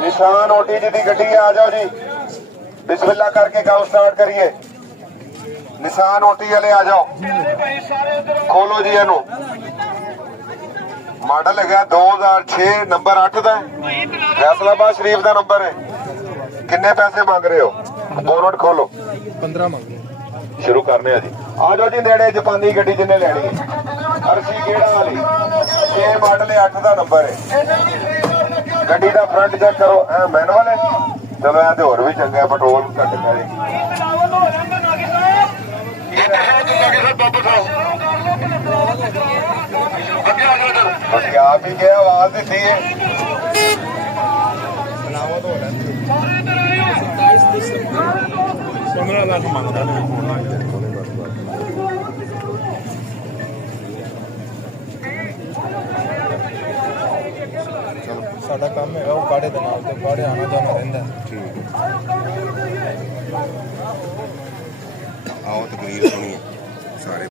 निशान ओटी जी की गड्डी है, आ जाओ जी। बिस्मिल्लाह करके काम स्टार्ट करिए। निशान ओटी वाले आ जाओ, खोलो जी इनू। मॉडल है 2006, नंबर 8 का फैसलाबाद शरीफ का नंबर है। किन्ने पैसे मांग रहे हो? बोनट खोलो। 15 मंग शुरू करने जी। आ जाओ जी नेड़े जापानी गड्डी जिन्हें लैनी है। अर्शी गेड़ा वाली 6 मॉडल है, 8 का नंबर है। गड्डी का फ्रंट चेक करो, मैनुअल है। चलो ऐ तो होर भी चंगा, पेट्रोल घट पै बस आप ही क्या आवाज दी है। बनावट हो रहा है 15 लाख मंगता है। ਸਾਡਾ ਕੰਮ ਹੈਗਾ ਉਹ ਕਾੜੇ ਦੇ ਨਾਲ ਤੇ ਕਾੜੇ ਆਣਾ ਜਾਣਾ ਰਹਿੰਦਾ। ਠੀਕ ਆਓ ਤਕਰੀਰ ਸੁਣੀਏ ਸਾਰੇ।